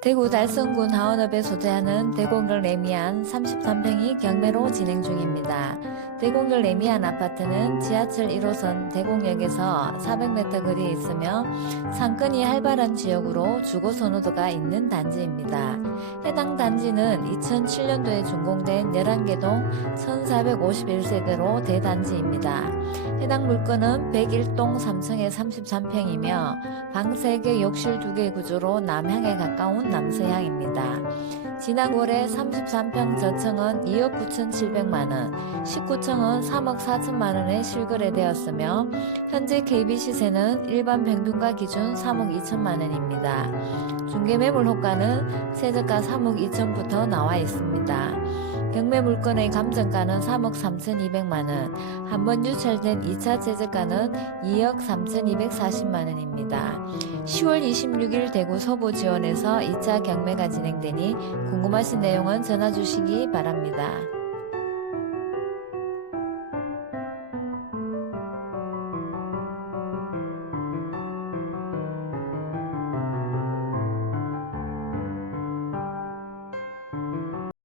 대구 달성군 하원읍에 소재하는 대공കൾ 레미안 33평이 경매로 진행 중입니다. 대공കൾ 레미안 아파트는 지하철 1호선 대공역에서 400m 거리에 있으며 상권이 활발한 지역으로 주거 선호도가 있는 단지입니다. 해당 단지는 2007년도에 준공된 11개 동 1451세대로 대단지입니다. 해당 물건은 101동 3층에 33평이며 방 3개, 욕실 2개 구조로 남향에 가까운 남서향입니다. 지난 9월에 33평 저층은 2억 9,700만원, 19층은 3억 4천만 원에 실거래되었으며 현재 KB 시세는 일반 평균가 기준 3억 2천만 원입니다. 중개 매물 호가는 세저가 3억 2천부터 나와 있습니다. 경매 물건의 감정가는 3억 3,200만 원, 한 번 유찰된 2차 제저가는 2억 3,240만 원입니다. 10월 26일 대구 서부 지원에서 2차 경매가 진행되니 궁금하신 내용은 전화 주시기 바랍니다.